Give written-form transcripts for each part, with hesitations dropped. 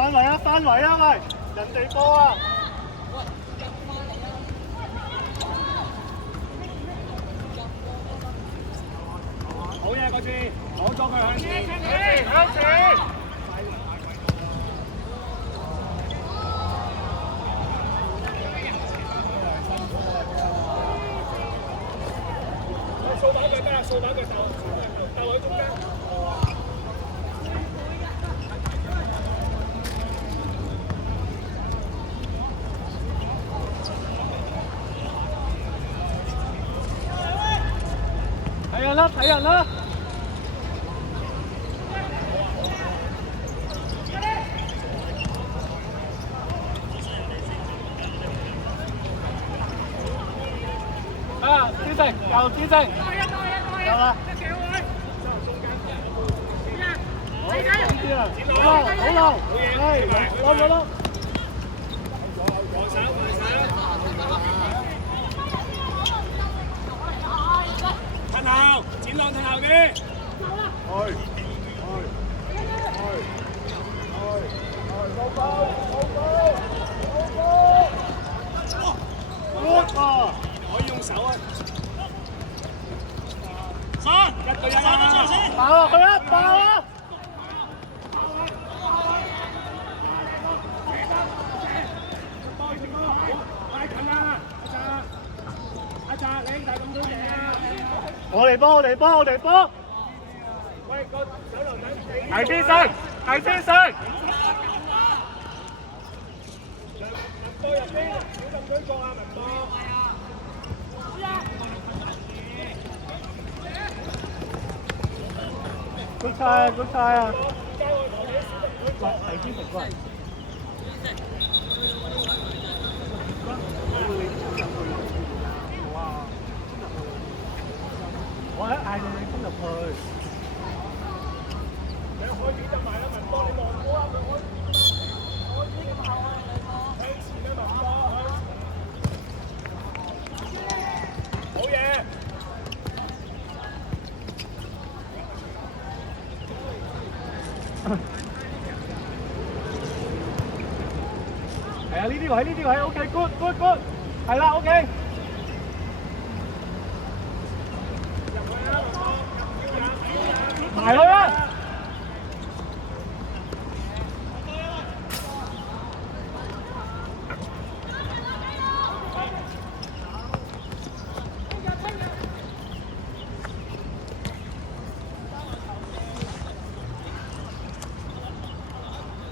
翻圍啊！翻圍啊！喂，人哋波啊！好嘢，嗰次攞咗佢向前，向前！掃把佢得啦，掃把佢鬥喺中間。睇人啦，睇人啦！啊，知正，又知正，有啦。好啲啊！好路，係，攞。防守。褪後，展朗褪後啲。可以用手啊！上，1對1啊！爆落去啊！爆啊！太近啦！阿澤，你大咁多嘢啊！我哋波！喂，個手榴彈死！係先生！波入邊，小禁區過啊，文波！good try 啊！喂，係先成個人。我一嗌你衝入去。你開始就埋啦，文波，你望波啊，佢開始向前啊，文波，好嘢！係啊，呢啲位 OK good， 係啦 OK。埋去啦！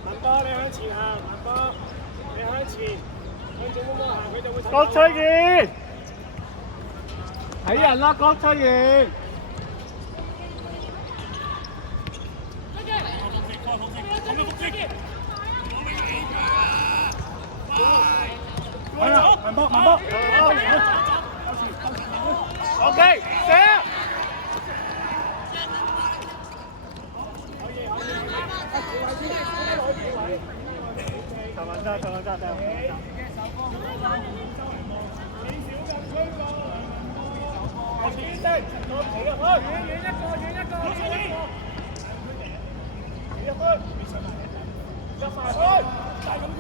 文波，你向前行，文波，你向前，向正方向行，佢就會。郭翠賢，睇人啦，郭翠賢。文波，OK， 射！長文揸，小禁區過，前聲，我企入去，遠一個，入埋去，大禁區。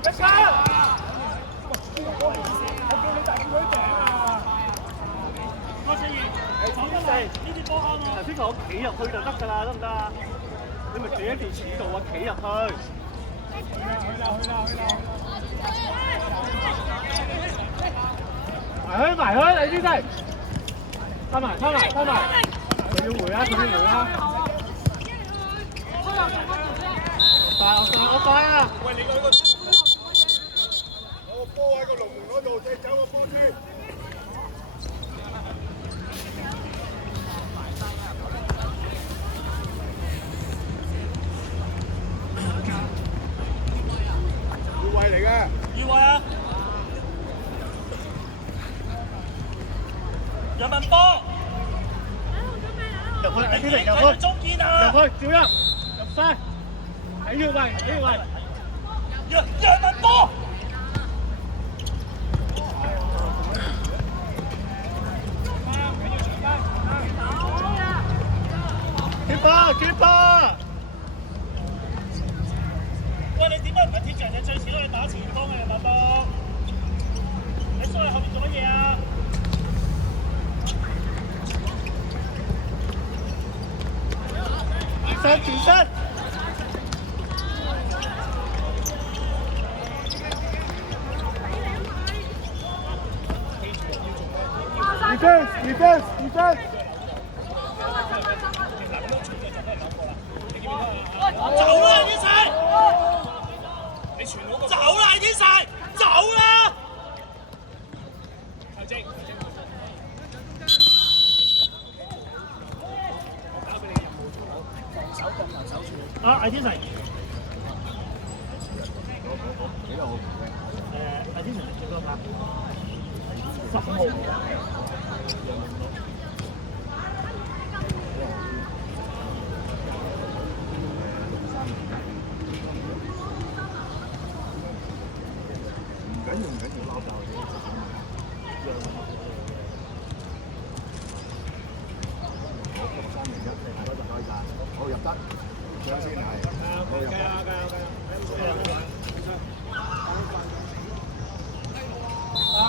一槍！我叫你大禁區頂啊！郭翠賢，呢啲波啱啊！頭先講企入去就得㗎啦，得唔得啊？你咪企喺條柱度啊，企入去。埋去，你先生。收埋。佢要回啊！我快啊！喂，你個我個波喺個龍門嗰度，即係走個波先。越位嚟嘅。越位啊！楊文波。入去，入去，中堅啊！入去，照入晒。喺呢個位，楊文波。身轉身。Defense。走啦，天神！你傳好個。走啦，天神！走啦！球證。我交俾你任務做好，防守處。啊，魏天神。魏天神幾多拍？15號。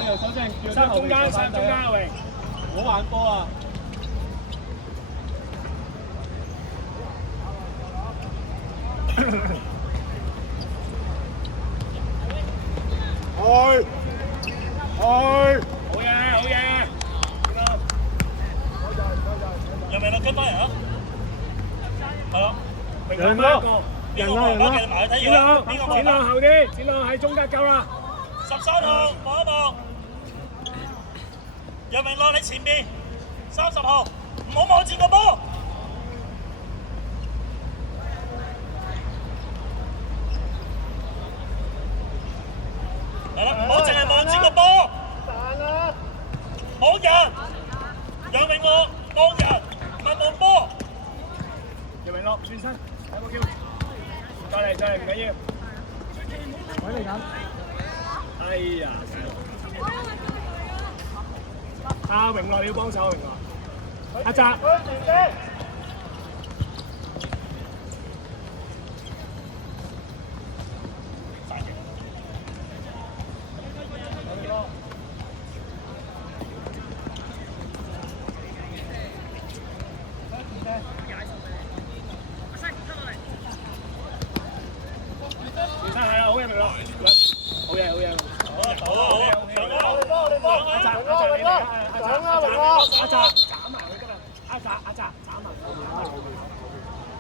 右手正，三中間阿榮，唔好玩波啊！去，好嘢！有未落跟翻人啊？係咯，人咯，展亮後啲，展亮喺中間夠啦。13號望一望，楊明落你前邊，30號唔好望住個波。係啦，唔好淨係望住個波。望人，楊明樂望人，唔係望波。楊明樂轉身，睇個叫，再嚟唔緊要。揾你咁。哎呀！阿榮樂你要幫手，榮樂。阿澤。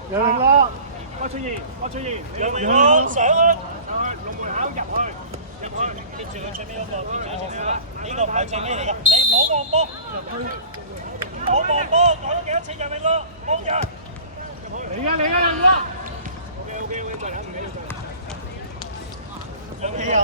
楊明樂，屈出現，楊明樂上去，龍門口入去，接住佢最尾嗰個，呢個唔係最尾嚟㗎，你唔好望波，唔好望波，講咗幾多次楊明樂，望人，嚟㗎，楊明樂。OK，再嚟，唔緊要再嚟。OK 啊。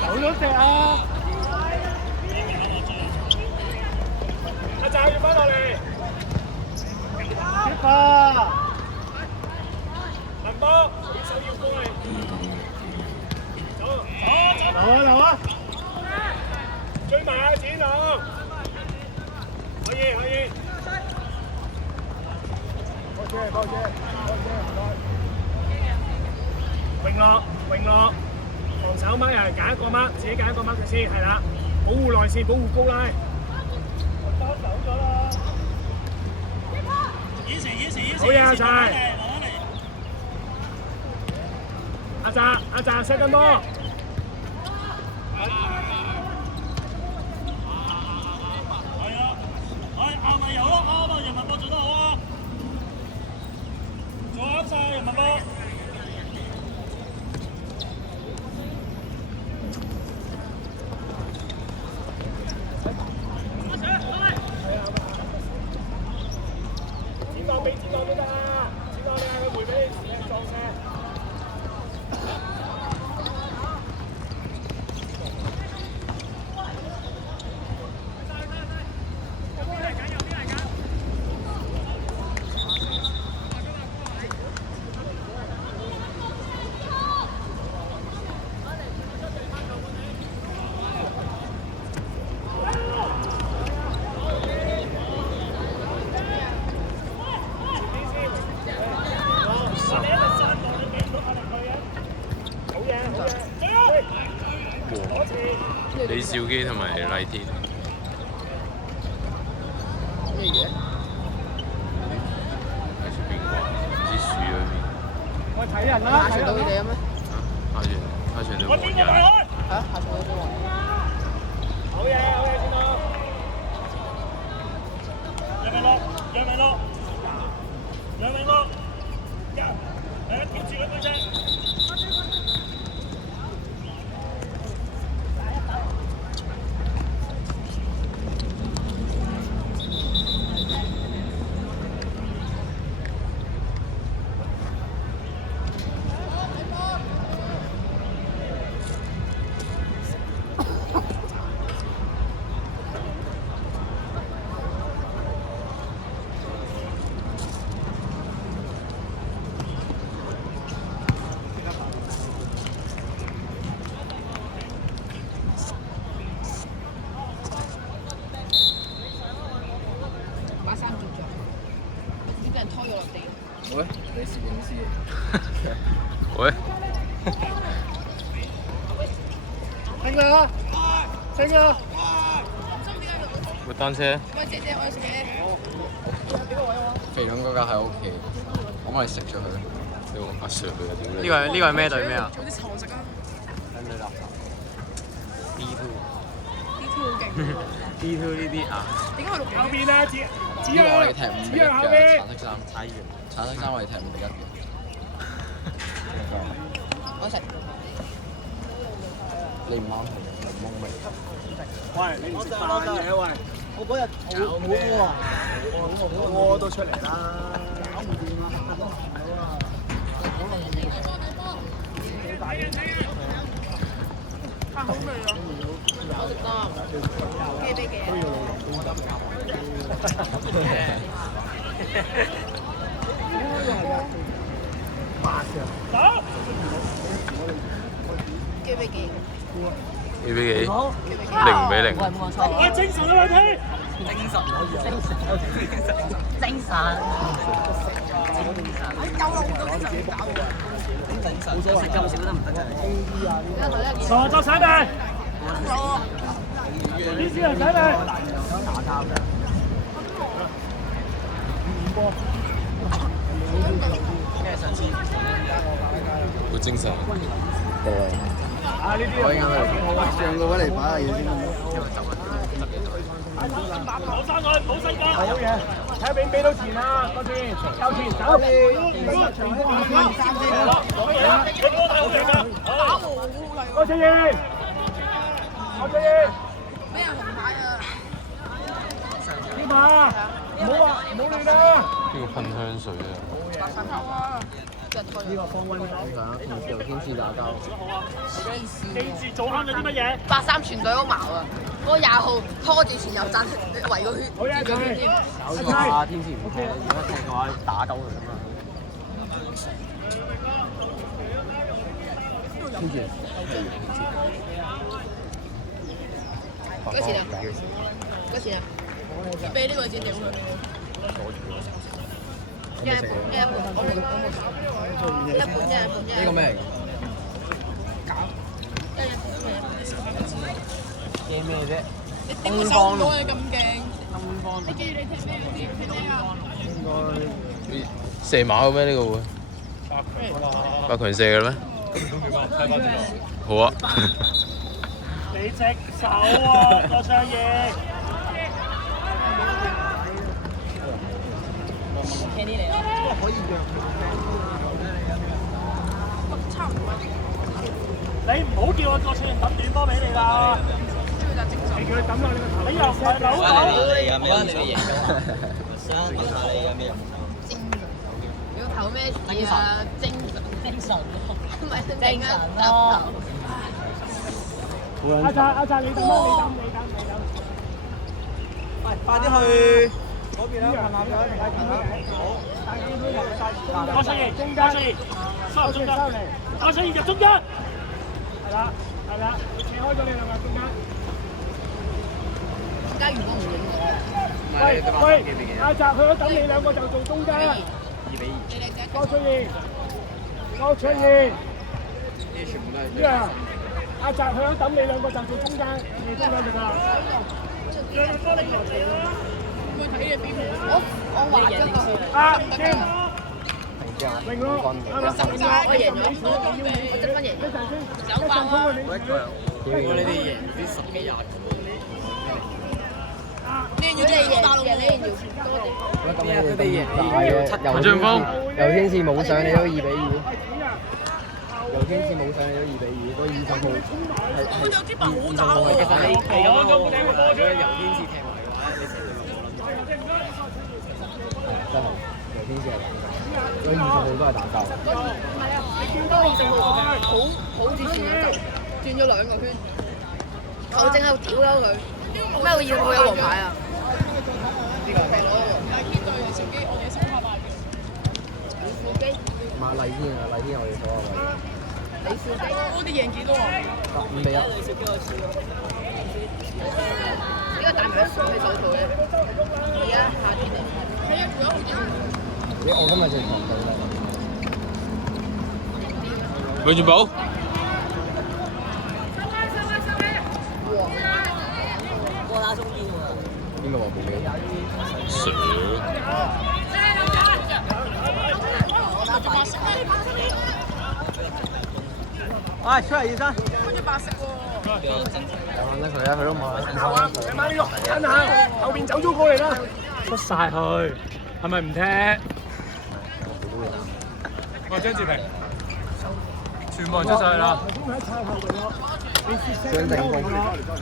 走咗隻啊！阿澤要翻落嚟，接啊！林波，手要過嚟，走啊！追埋阿展朗，可以。多謝，榮樂，防守乜人揀一個乜，自己揀一個乜佢先，係啦，保護內線，保護高拉。走咗啦！好嘢阿齊，阿澤射更多。啱咪有咯，啱啊！人民波做得好啊，做啱晒人民波。展朗都得啊！展朗你嗌佢回俾你撞射。李兆基同埋黎天。咩嘢？係出邊啩？唔知樹嗰邊。我睇人啦，下場到佢哋啊咩？下場到黃人。係啊，下場到佢哋。好嘢，好嘢，先啦！楊明樂，楊明樂，楊明樂，嚟貼住佢背脊。把衫着着，啲俾人拖咗落地。喂，你攝影師。喂，升啦！升啦！活單車。喂，姐姐，我要食嘢。肥勇嗰架喺屋企，我幫你食咗佢。你阿 Sir 佢啊？呢個係咩隊咩啊做啲藏食啊跟住垃圾。 ？B2 ！D2 好勁喎。 B2呢啲啊，點解去錄後影？邊啊，指呢個我哋踢5比1嘅後邊。橙色衫，橙色衫我哋踢5比1嘅。我食。你唔啱佢，唔蒙味。喂，你唔食飯嘅喂？我嗰日好餓啊！我都出嚟啦。搞唔掂啊！太好味啦！我食得。幾比幾啊？走！幾比幾？幾比幾？好， 0比0。喂，精神啊，你聽！夠啦，我都精神搞喎。傻作醒未？呢次人醒未？好精神。啊！呢啲我而家嚟上個位嚟擺下嘢先。冇生佢，冇身家。好嘢，睇下俾唔俾到錢啊！多錢，夠錢，走！攞嘢啦！你嗰個睇好型啊！打和好嚟郭翠燕，郭翠燕，俾人紅牌啊！呢把唔好話唔好亂啊！呢個噴香水啊！白山頭啊！真係推呢個方威同時天使打交。記住做啱咗啲乜嘢？83全隊都矛啊！嗰個20號拖住前右陣圍個圈，好嘢，轉咗圈添。搞錯啊！天使唔踢，如果踢嘅話打鳩佢㗎嘛。天使。幾錢啊？幾錢啊？俾呢個錢掉佢。一半，我冇，一半。呢個咩嚟㗎？驚咩啫？你點會手唔到你咁勁？你記住你踢咩？你踢咩啊？射馬嘅咩呢個會？八強射嘅咩？好啊！你隻手啊，郭昌義！你唔好叫我郭昌義抌短波俾你啦！你叫佢抌落你個頭，你又唔係扭你個頭咩事啊？精神，唔係精神咯。阿澤，你抌啦！喂，快啲去嗰邊啦！郭昌義，中間，收入中間，郭昌義入中間。係啦，你扯開咗你兩個中間。而家如果唔影喂，阿澤去咗等你兩個就做中間。你哋隻郭昌義，呢樣阿澤向抌你兩個就做中間，你中間就得啦。兩個多你落嚟啦。我畫咗個。啊，經。明明咯，啱啱我贏咗，我執分贏。手爆啊！屌你哋贏啲10幾20個。你要贏大陸嘅，你要多啲。咁佢哋贏大嘅，陳俊峰由天使冇上你都2比2，由天使冇上你都2比2，嗰20號係有啲白好打喎。其實係咁咯，由天使踢埋嘅話，你成隊冇撚真係由天使係打交，嗰20號都係打交。嗰20號好似轉咗2個圈，球證喺度屌鳩佢。咩20號有黃牌啊？呢個係咩攞？馬麗天啊，麗天我哋所有位。李兆基，我哋贏幾多啊5比1。呢個大名送你手套咧？而家夏天嚟。係啊，仲有好啲。我今日就唔到啦。永全寶。邊個話冇嘅？蛇。喂，出嚟，醫生。跟住白色喎。有揾得佢啊，佢都冇。後啊，你買呢個，等下後邊走咗過嚟啦。出晒去，係咪唔踢？喂，張志平，全部人出晒去啦。頭先喺踩後邊咯，你攝石跟過嚟咯。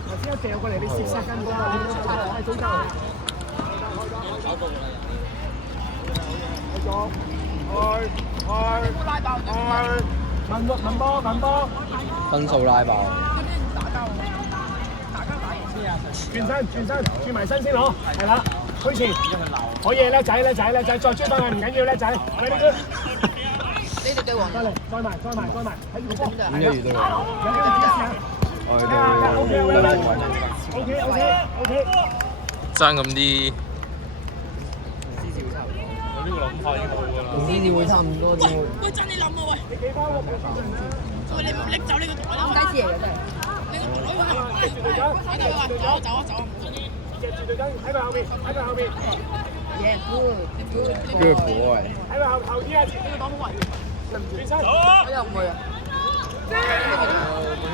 頭先一掉過嚟，你攝石跟過嚟，你踩早走。問波，分數拉爆。轉身，轉埋身先攞，係啦，推前，可以叻仔，再追翻佢唔緊要，叻仔，快啲追。你哋對黃。再嚟，再埋，喺住個波。5-1遇到佢。有啲咩事啊？我哋OK。爭咁啲。我呢個諗法已經好㗎啦。同獅子會差唔多點會？喂，真你諗啊喂！你幾包喎？喂，你唔拎走呢個袋啦！雞翅嚟嘅真係。你個袋喎。走啊！夾住對根，喺佢後面。耶，good。腳火啊！喺佢後啲啊！呢個擋好圍。轉身。我又唔會啊。本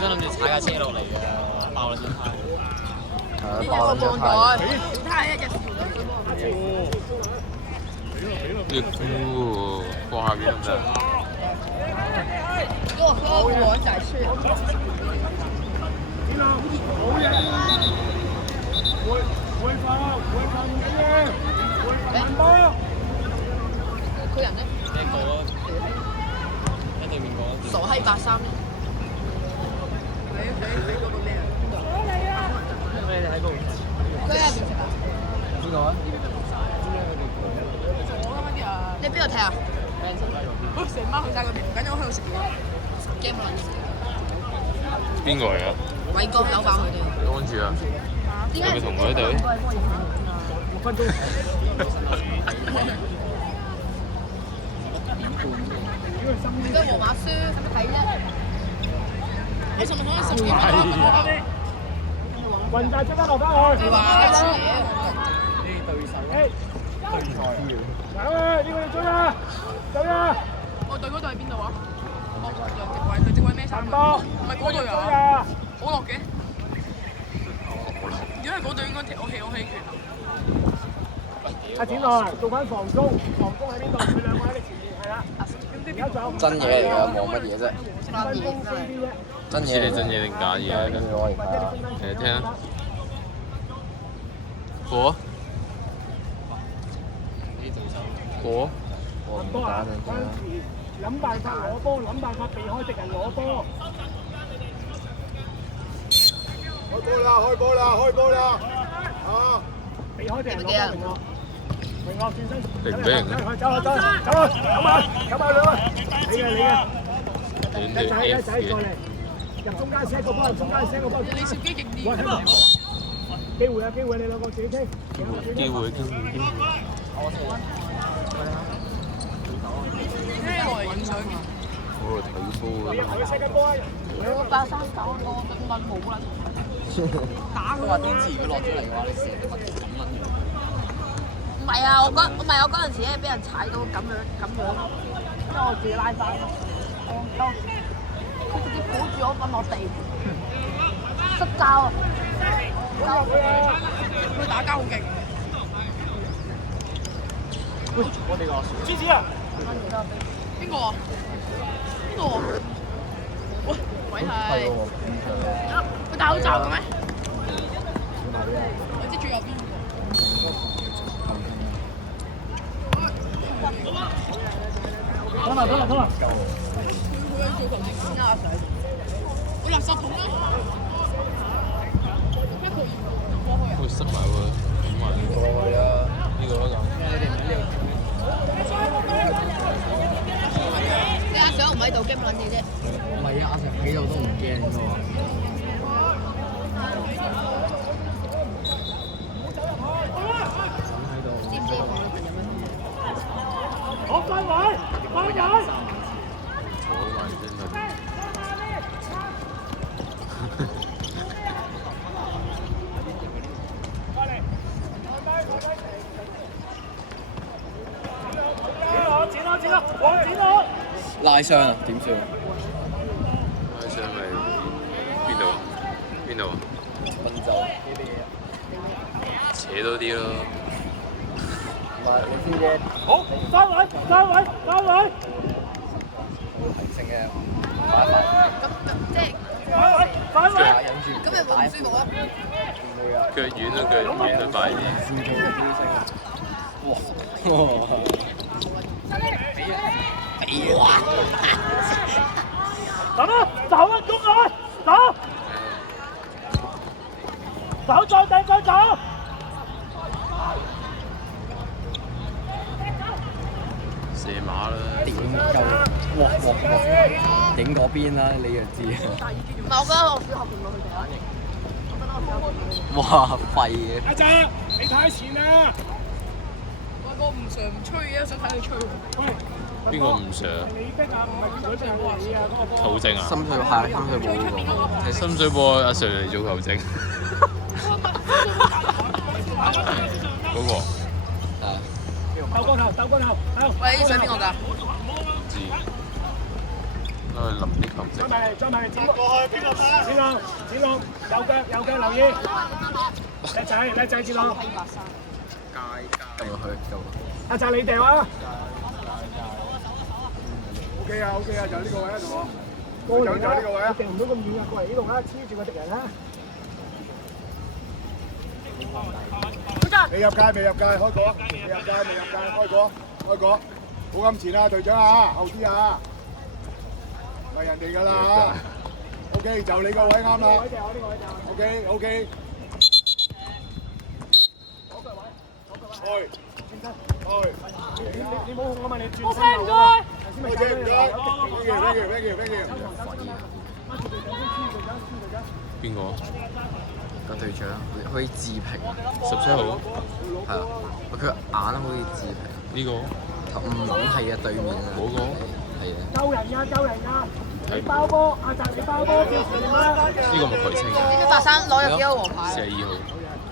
身諗住踩架車落嚟嘅，爆啦先踩。係啊，爆啦先踩。睇下一隻條女波。呢個放下邊得唔得？給我喝我仔吃。好嘢！會放唔緊要，會放波。佢人咧？一個咯，喺對面個。傻閪83。你嗰個咩啊？咩你喺嗰度？佢喺入邊食啊？邊個啊？你邊度踢啊？成班去晒嗰邊，唔緊要，我喺度食嘢。game 啦。邊個嚟㗎？偉哥扭爆佢哋。安住啊！係咪同佢一隊？ 6分鐘。而家皇馬輸，使乜睇啫？你尋日睇10幾分雲大即刻落翻去。你話遲嘢？啲對手。對賽。走啊！呢個要追啊！走啊！我隊嗰隊係邊度啊？楊直偉咩衫？唔係嗰隊啊！好落嘅。如果係嗰隊應該踢我棄權啊！阿展來做翻防中喺邊度？佢兩個喺你前面，係啦。而家仲有真嘢嚟㗎，望乜嘢啫？真嘢知你真嘢定假嘢跟住攞嚟睇下。嚟聽啊！火火我唔打就得。諗辦法攞波，諗辦法避開敵人攞波。開波啦！啊！避開敵人攞波，明樂轉身。零比零。走啊！兩啊！你嘅。仔過嚟，入中間射個波，中間射個波。李兆基勁啲。機會啊！你兩個自己傾。機會。咩來影相嘅？我度睇波你入去西吉波啊！我839嗰個根本冇啦，打佢話天池佢落咗嚟嘅話，你成日都乜咁撚樣？唔係啊，我嗰陣時咧，俾人踩到咁樣，因為我自己拉翻，佢直接抱住我瞓落地，失招啊！佢打交好勁。喂，我哋個芝士啊！邊個啊？邊個啊？喂，位係佢戴口罩嘅咩？我知仲有邊個？得啦！佢好想做球證先啊！我垃圾桶啦！會塞埋喎，點埋呢個啦你阿 Sir 唔喺度驚乜撚嘢啫？唔係啊，阿成喺度都唔驚㗎喎。知唔知我女朋友咩？好翻位，翻位！坐埋先啦。剪啦！往剪啦！拉傷啊？點算？拉傷咪邊度？邊度？奔走呢啲嘢。扯多啲咯。唔係你先嘅。好，翻位！平性嘅擺一擺。咁即係翻位！忍住。咁咪會唔舒服啊？唔會啊。腳軟啦，腳軟啦，快啲。先做嘅飆升。哇！走啊，中外，走，再走。射馬啦！點夠？哇！影嗰邊啦，你就知。唔係，我覺得我小學見過佢哋啊。哇！廢嘅。阿澤，你太前啦！我唔常唔吹嘅，想睇你吹。邊個唔上？你逼啊，唔係佢逼你啊，嗰個波。球證啊？深水埗嗰個。係深水埗阿 Sir 嚟做球證。嗰個。鬥光頭，喂，呢水邊個㗎？唔知。攞去淋啲球證。再埋嚟，剪過去，邊個打？剪落，右腳留意。叻仔，剪落。撳落去就。阿澤你掉啊 ！OK 啊，就係呢個位啊，同我。過嚟就係呢個位啊。掟唔到咁遠啊，過嚟呢度啊，黐住個敵人啊！未入界，開果。開果。好咁前啊，隊長啊，後啲啊，唔係人哋㗎啦。OK，就你個位啱啦。OK。你冇控啊嘛，你轉身。唔該。Thank you。邊個？個隊長可以自評。17號。係啊，佢眼可以自評。呢個？唔撚係啊，對面啊。嗰個？係啊。救人啊！你包波，阿澤你包波，叫誰啦？呢個咪葵青。白衫攞咗幾多黃牌？42號。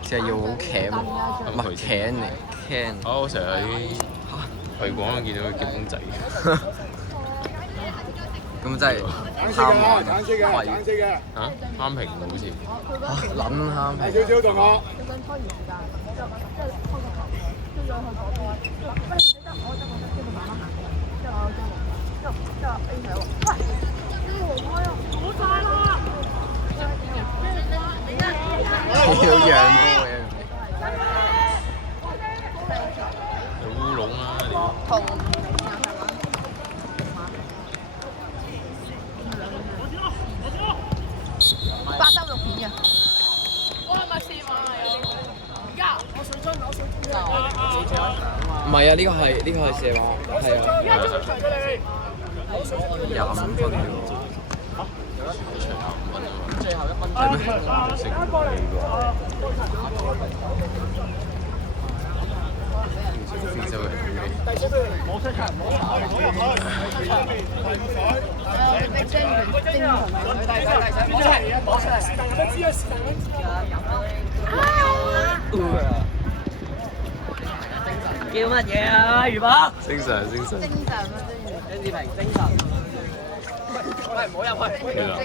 42號好鉗，唔係鉗嚟，can。我成日喺葵廣見到佢夾公仔。咁真係貪玩啊！廢嚇？啱平好似。嚇撚貪平。少同學。要讓波嘅。有烏龍啦！同836片嘅。我係咪試嘛？而家我水樽。唔係啊，呢個係射馬，係啊。25分嘅喎。最後1分鐘。非洲人攞出場，攞入去，叫乜嘢啊？魚寶？精神精神。精神啊！張志平，精神。喂，唔好入去。